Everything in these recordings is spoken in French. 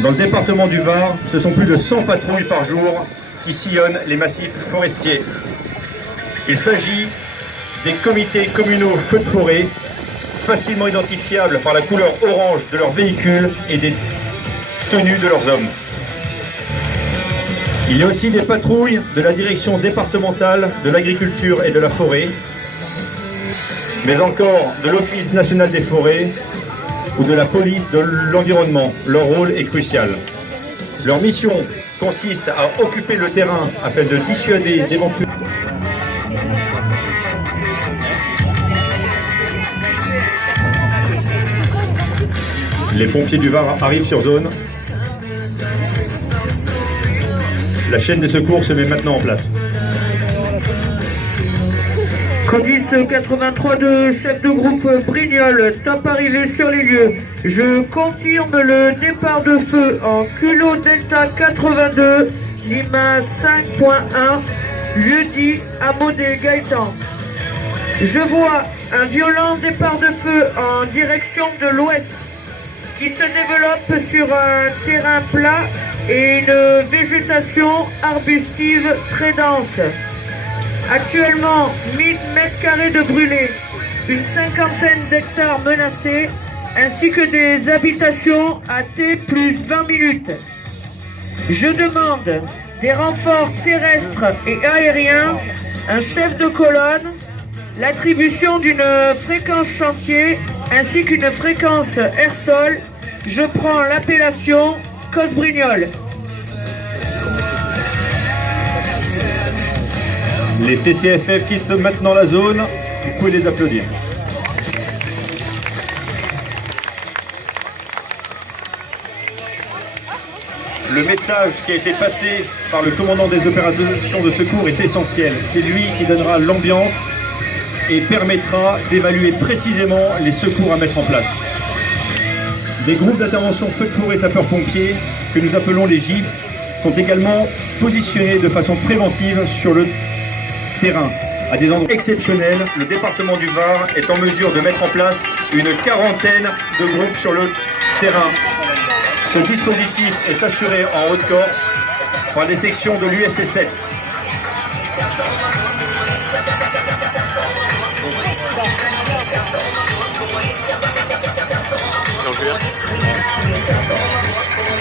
Dans le département du Var, ce sont plus de 100 patrouilles par jour qui sillonnent les massifs forestiers. Il s'agit des comités communaux feux de forêt, facilement identifiables par la couleur orange de leurs véhicules et des tenues de leurs hommes. Il y a aussi des patrouilles de la direction départementale de l'agriculture et de la forêt, mais encore de l'Office national des forêts ou de la police de l'environnement. Leur rôle est crucial. Leur mission consiste à occuper le terrain afin de dissuader d'éventuels... Les pompiers du Var arrivent sur zone. La chaîne des secours se met maintenant en place. Codice 83 de chef de groupe Brignoles, top arrivé sur les lieux. Je confirme le départ de feu en culot Delta 82, Lima 5.1, lieu dit hameau des Gaëtans. Je vois un violent départ de feu en direction de l'ouest qui se développe sur un terrain plat et une végétation arbustive très dense. Actuellement, 1000 m² de brûlés, une cinquantaine d'hectares menacés, ainsi que des habitations à T plus 20 minutes. Je demande des renforts terrestres et aériens, un chef de colonne, l'attribution d'une fréquence chantier ainsi qu'une fréquence air-sol. Je prends l'appellation Cosbrignoles. Les CCFF quittent maintenant la zone. Vous pouvez les applaudir. Le message qui a été passé par le commandant des opérations de secours est essentiel. C'est lui qui donnera l'ambiance et permettra d'évaluer précisément les secours à mettre en place. Des groupes d'intervention feu de forêt sapeurs-pompiers, que nous appelons les GIF, sont également positionnés de façon préventive sur le terrain. À des endroits exceptionnels, le département du Var est en mesure de mettre en place une quarantaine de groupes sur le terrain. Ce dispositif est assuré en Haute-Corse par des sections de l'USC 7.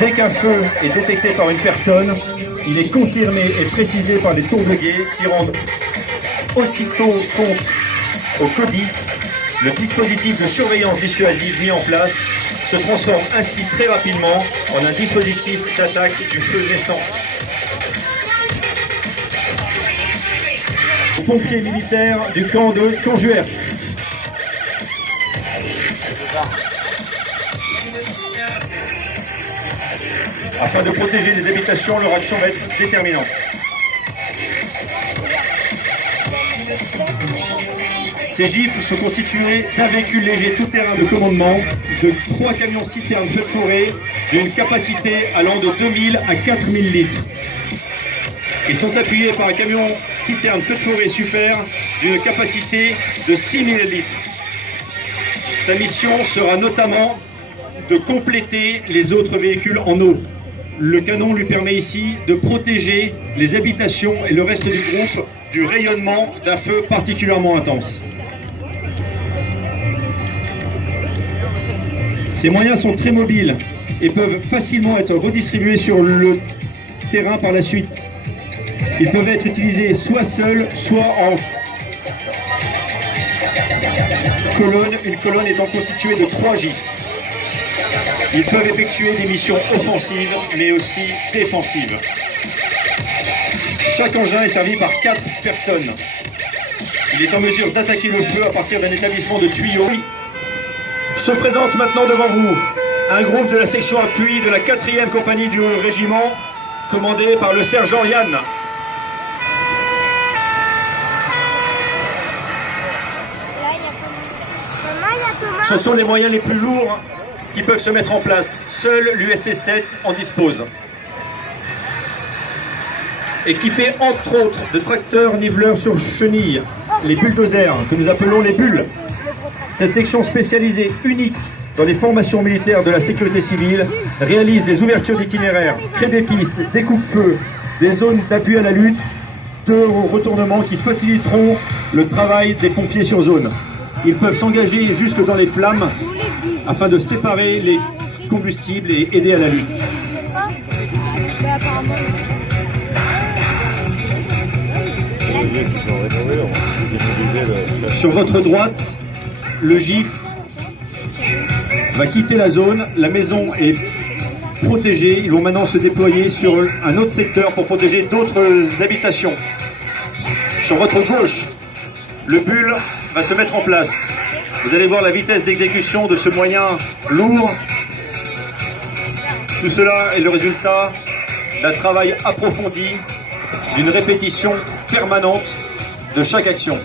Dès qu'un feu est détecté par une personne, il est confirmé et précisé par les tours de guet qui rendent aussitôt compte au CODIS. Le dispositif de surveillance dissuasive mis en place se transforme ainsi très rapidement en un dispositif d'attaque du feu naissant. Pompiers militaires du camp de Conjuers. Afin de protéger les habitations, leur action va être déterminante. Ces GIF sont constitués d'un véhicule léger tout-terrain de commandement, de 3 camions citernes feu de forêt d'une capacité allant de 2000 à 4000 litres. Ils sont appuyés par un camion citerne feu de forêt super d'une capacité de 6000 litres. Sa mission sera notamment de compléter les autres véhicules en eau. Le canon lui permet ici de protéger les habitations et le reste du groupe du rayonnement d'un feu particulièrement intense. Ces moyens sont très mobiles et peuvent facilement être redistribués sur le terrain par la suite. Ils peuvent être utilisés soit seuls, soit en colonne, une colonne étant constituée de 3 GIF. Ils peuvent effectuer des missions offensives, mais aussi défensives. Chaque engin est servi par 4 personnes. Il est en mesure d'attaquer le feu à partir d'un établissement de tuyaux. Se présente maintenant devant vous un groupe de la section appui de la 4e compagnie du régiment, commandé par le sergent Yann. Ce sont les moyens les plus lourds qui peuvent se mettre en place. Seul l'USC 7 en dispose. Équipé entre autres de tracteurs niveleurs sur chenilles, les bulldozers que nous appelons les bulles. Cette section spécialisée unique dans les formations militaires de la sécurité civile, réalise des ouvertures d'itinéraires, crée des pistes, des coupe-feux, des zones d'appui à la lutte, de retournements qui faciliteront le travail des pompiers sur zone. Ils peuvent s'engager jusque dans les flammes afin de séparer les combustibles et aider à la lutte. Sur votre droite, le GIF va quitter la zone, la maison est protégée, ils vont maintenant se déployer sur un autre secteur pour protéger d'autres habitations. Sur votre gauche, le bulle va se mettre en place. Vous allez voir la vitesse d'exécution de ce moyen lourd. Tout cela est le résultat d'un travail approfondi, d'une répétition permanente de chaque action.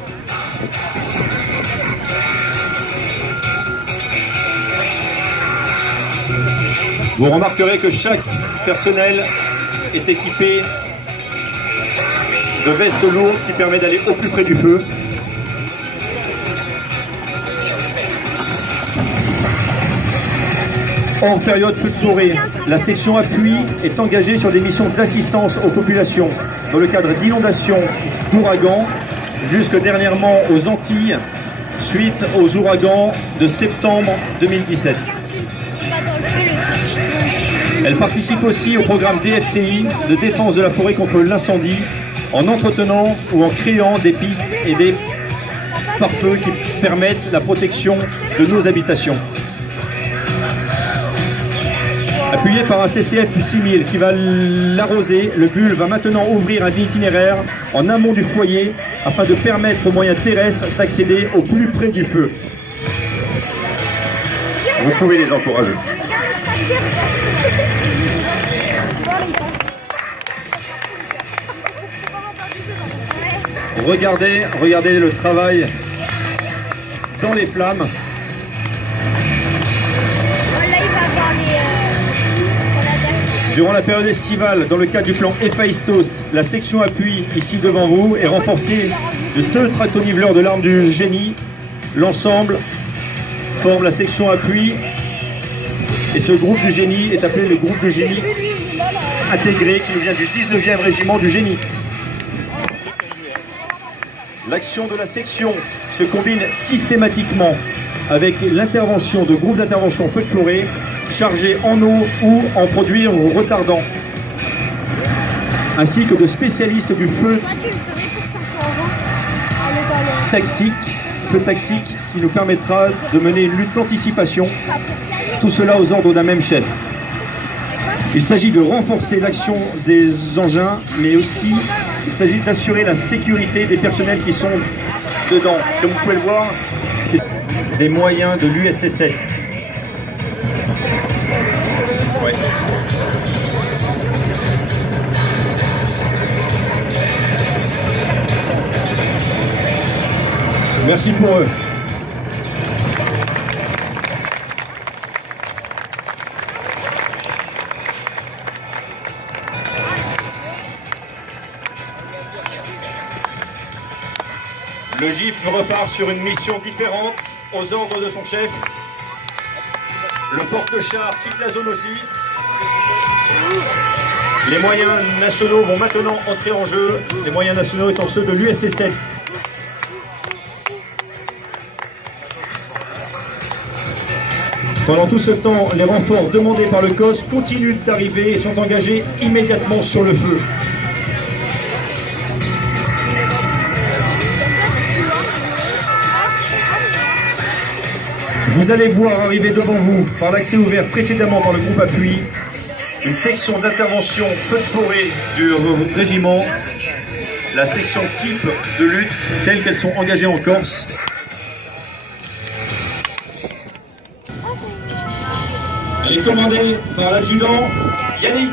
Vous remarquerez que chaque personnel est équipé de vestes lourdes qui permettent d'aller au plus près du feu. Hors période feu de forêt, la section appui est engagée sur des missions d'assistance aux populations dans le cadre d'inondations, d'ouragans, jusque dernièrement aux Antilles, suite aux ouragans de septembre 2017. Elle participe aussi au programme DFCI de défense de la forêt contre l'incendie en entretenant ou en créant des pistes et des pare-feux qui permettent la protection de nos habitations. Appuyé par un CCF 6000 qui va l'arroser, le bulle va maintenant ouvrir un itinéraire en amont du foyer afin de permettre aux moyens terrestres d'accéder au plus près du feu. Vous pouvez les encourager. Regardez le travail dans les flammes. Durant la période estivale, dans le cadre du plan Héphaïstos, la section appui, ici devant vous, est renforcée de 2 tractoniveleurs de l'arme du génie. L'ensemble forme la section appui et ce groupe du génie est appelé le groupe de génie intégré qui nous vient du 19e régiment du génie. L'action de la section se combine systématiquement avec l'intervention de groupes d'intervention feu de forêt chargés en eau ou en produits retardants, ainsi que de spécialistes du feu tactique qui nous permettra de mener une lutte d'anticipation, tout cela aux ordres d'un même chef. Il s'agit de renforcer l'action des engins, mais aussi il s'agit d'assurer la sécurité des personnels qui sont dedans. Comme vous pouvez le voir, c'est des moyens de l'USC-7. Ouais. Merci pour eux. Le GIF repart sur une mission différente, aux ordres de son chef. Le porte-char quitte la zone aussi. Les moyens nationaux vont maintenant entrer en jeu, les moyens nationaux étant ceux de l'USC-7. Pendant tout ce temps, les renforts demandés par le COS continuent d'arriver et sont engagés immédiatement sur le feu. Vous allez voir arriver devant vous, par l'accès ouvert précédemment par le groupe appui, une section d'intervention feu de forêt du régiment, la section type de lutte telles qu'elles sont engagées en Corse. Elle est commandée par l'adjudant Yannick.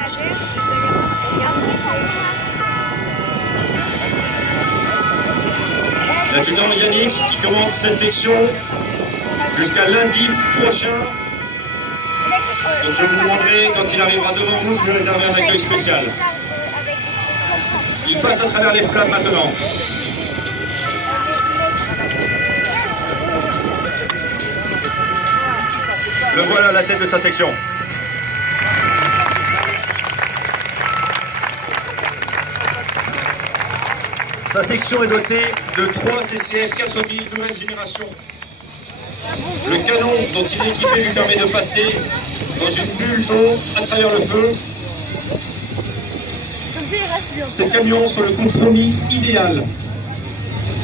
L'adjudant Yannick qui commande cette section jusqu'à lundi prochain. Donc je vous demanderai, quand il arrivera devant vous, de lui réserver un accueil spécial. Il passe à travers les flammes maintenant. Le voilà à la tête de sa section. Sa section est dotée de 3 CCF 4000 nouvelle génération. Le canon dont il est équipé lui permet de passer dans une bulle d'eau à travers le feu. Ces camions sont le compromis idéal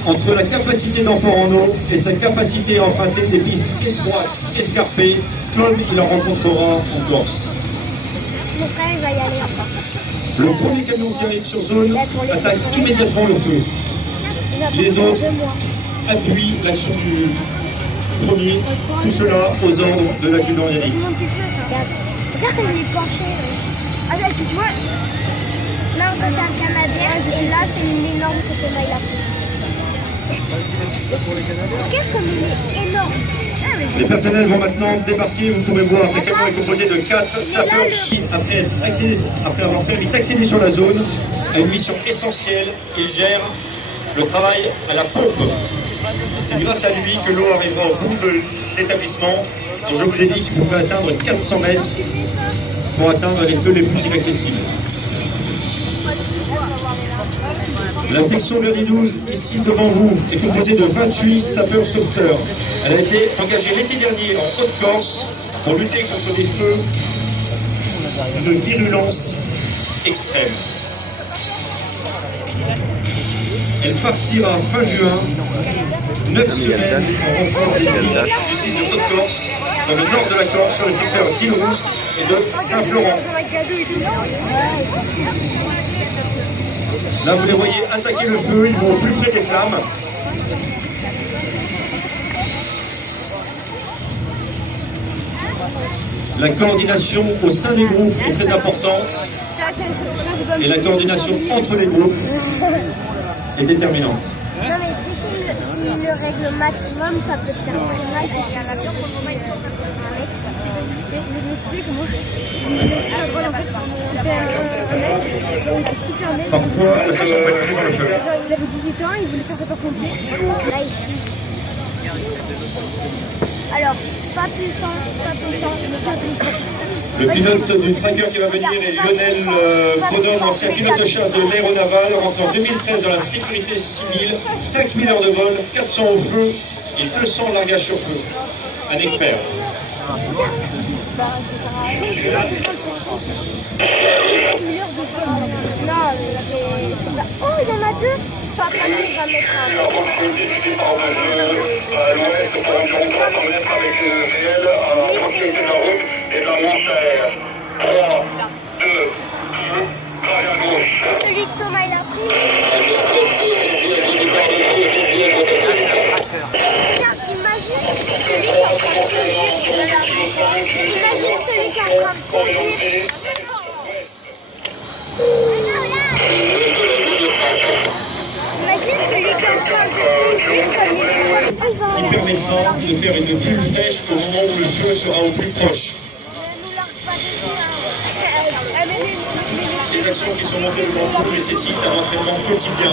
entre la capacité d'emport en eau et sa capacité à emprunter des pistes étroites, escarpées, comme il en rencontrera en Corse. Mon frère, il va y aller. Le premier camion qui arrive sur zone attaque immédiatement le feu. Les autres appuient l'action du premier, tout cela aux ordres de l'adjudant Yannick. Regarde comme il est penché. Ah là, tu vois, là ça c'est un Canadien et là c'est une énorme que Thomas il a pris. Regarde comme il est énorme. Les personnels vont maintenant débarquer. Vous pourrez voir que le camion est composé de 4 sapeurs. Après avoir très vite accédé sur la zone, à une mission essentielle, il gère le travail à la pompe. C'est grâce à lui que l'eau arrivera au bout de l'établissement, dont je vous ai dit qu'il pouvait atteindre 400 mètres pour atteindre les feux les plus inaccessibles. La section Verdi 12, ici devant vous, est composée de 28 sapeurs-sauveteurs. Elle a été engagée l'été dernier en Haute-Corse pour lutter contre des feux de virulence extrême. Elle partira fin juin, 9 semaines en renfort des églises de Haute-Corse, dans le nord de la Corse, sur le secteur d'Île-Rousse et de Saint-Florent. Là, vous les voyez attaquer le feu, ils vont au plus près des flammes. La coordination au sein des groupes est très importante et la coordination entre les groupes est déterminante. Non mais si le règle maximum, ça peut te faire très mal parce qu'il y a un avion pour moi, Parfois, la station peut être prise dans le feu. Il avait 18 ans, il voulait faire sapeur-pompier. Là, alors, pas puissant, mais pas puissant. Le pilote du tracker qui va venir est Lionel Bonhomme, ancien pilote de chasse de l'aéronaval, rentré en 2013 dans la sécurité civile, 5000 heures de vol, 400 au feu et 200 largages sur feu. Un expert. Oh, il y en a deux. Papa, il va mettre un. À l'ouest pour environ 300 mètres avec le réel à proximité de la route et de la montagne. 3, 2, 1, carré à gauche. Celui que Thomas il a pris. Regarde, imagine celui qui est en train de conduire. Imagine celui qui est en train de conduire. Imagine celui qui est en train de conduire comme il est. Qui permettra de faire une bulle fraîche au moment où le feu sera au plus proche. Les actions qui sont montées devant vous nécessitent un entraînement quotidien.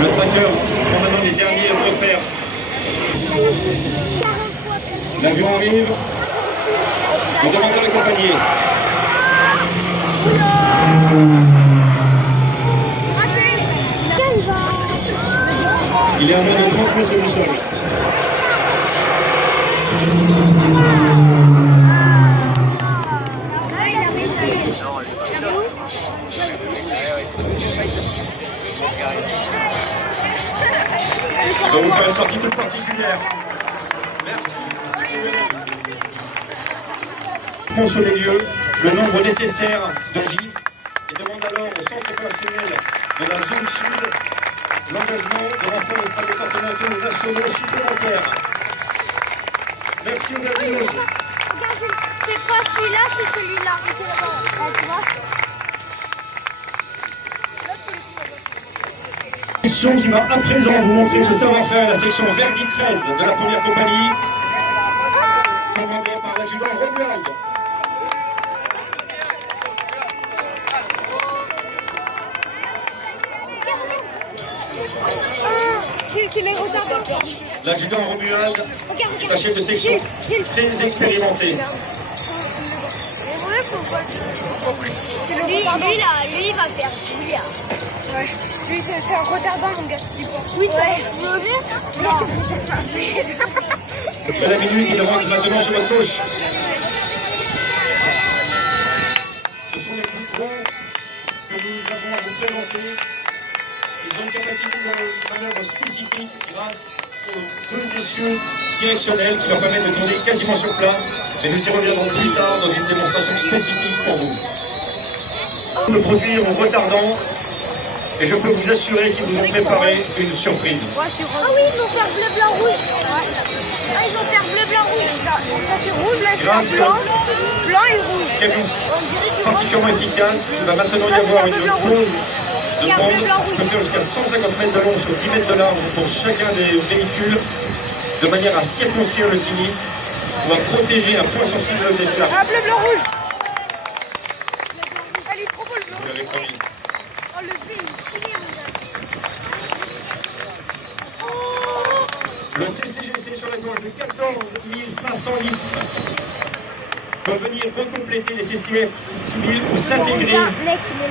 Le tracker prend maintenant les derniers repères. L'avion arrive. On demande à l'accompagner. Il est à moins de 30 mètres du sol. On va vous faire une sortie toute particulière. Merci. Prend sur les lieux le nombre nécessaire de gifs et demande alors au centre opérationnel de la zone sud l'engagement de renforts extra-départementaux nationaux supplémentaires. Merci au Verdi 12. C'est pas celui-là, c'est celui-là. Tu vois? Section qui va à présent vous montrer ce savoir-faire, la section Verdi 13 de la première compagnie, commandée par l'adjudant Romuald. C'est les retardants. L'adjudant Romuald est un chef de section très expérimenté. Lui, il va faire. Lui, c'est un retardant, mon gars. Oui, Madame Minuit qui demande maintenant sur votre gauche. Ce sont les plus gros que nous avons à vous présenter. Ils ont une capacité de manœuvre spécifique grâce aux 2 essieux directionnels qui leur permettent de tourner quasiment sur place. Mais nous y reviendrons plus tard dans une démonstration spécifique pour vous. De produire en retardant, et je peux vous assurer qu'ils vous ont préparé une surprise. Ah oui, ils vont faire bleu, blanc, rouge. Ah, ils vont faire bleu, blanc, rouge. Ça fait rouge, là, Grâce c'est blanc et rouge. Camion particulièrement efficace, il va maintenant y avoir une pause de bande qui peut faire jusqu'à 150 mètres de long sur 10 mètres de large pour chacun des véhicules, de manière à circonscrire le sinistre. On va protéger un point sensible des flammes. Ah, bleu, blanc, rouge. Elle est trop beau, le blanc. Vous l'avez promis. Oh, le bleu, il est stylé, mon gars. Le CCGC sur la gauche de 14 500 litres va venir recompléter les CCF 6000 ou s'intégrer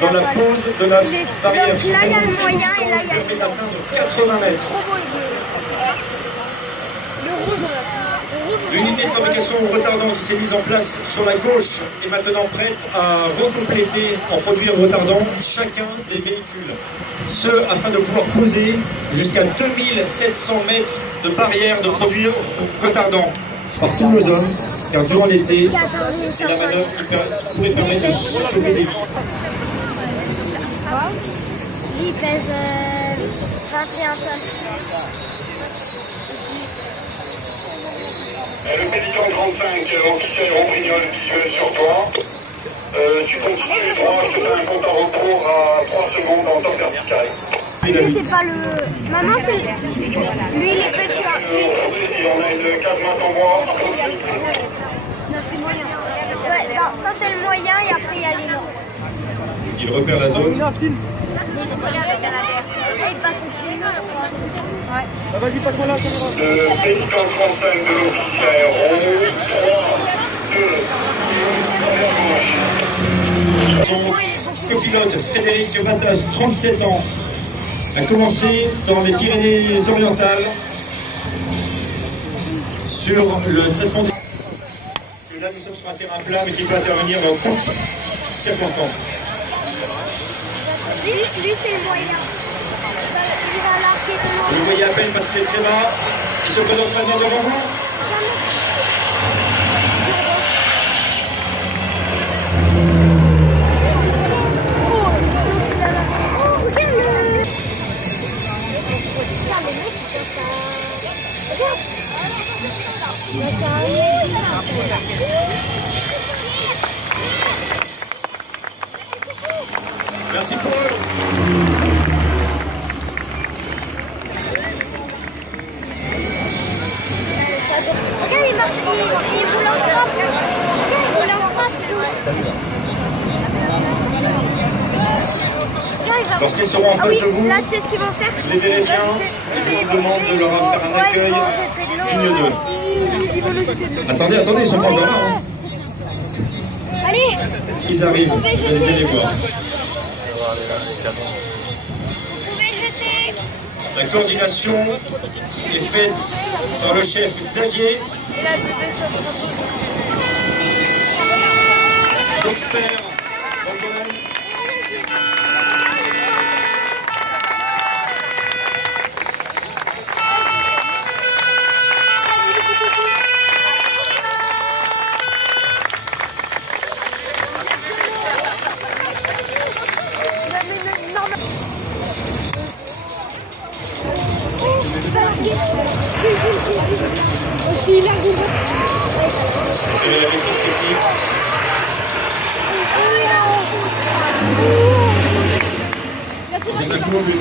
dans la pose de la barrière. Son canon très puissant permet d'atteindre 80 mètres. L'unité de fabrication retardant qui s'est mise en place sur la gauche est maintenant prête à recompléter en produits retardants chacun des véhicules. Ce afin de pouvoir poser jusqu'à 2700 mètres de barrière de produits retardants. Par tous nos hommes, car durant l'été, c'est la manœuvre qui pourrait permettre de sauver des vies. Lui, il pèse 21 tonnes. Le Pélican 35, officiel Robrignol, visuel sur toi. Tu continues droit, je te fais un compte à rebours à 3 secondes en temps vertical. Lui, c'est pas le... Maman, c'est... Lui, il est petit. Il en a une 4 mains en bois. Non, c'est moyen. Ouais, non, ça, c'est le moyen et après, il y a les longs. Il repère la zone. Là, il passe au-dessus de nous, je crois. Le Pélican 35 de l'officiel rouge, 3, 2. Son copilote Frédéric Vatas, 37 ans, a commencé dans les Pyrénées-Orientales sur le traitement des... Là, nous sommes sur un terrain plat, mais qui peut intervenir dans toutes circonstances. Lui, c'est le moyen. Il va l'arquer de Vous le voyez à peine parce qu'il est très bas. Il se présente maintenant devant vous. Merci Paul. Regarde, il marche, il roule en trappe. Regarde, il roule en trappe. Regarde, il va... Lorsqu'ils seront en face de vous, là, tu sais ce qu'ils vont faire? levez-les bien et je vous demande de leur faire un accueil digne d'eux. Attendez, ils sont pas encore là. Hein. Allez, Ils arrivent, vous allez bien les voir. vous pouvez jeter. La coordination est faite par le chef Xavier, expert en domaine. Et la maîtrise technique. C'est un coup au but.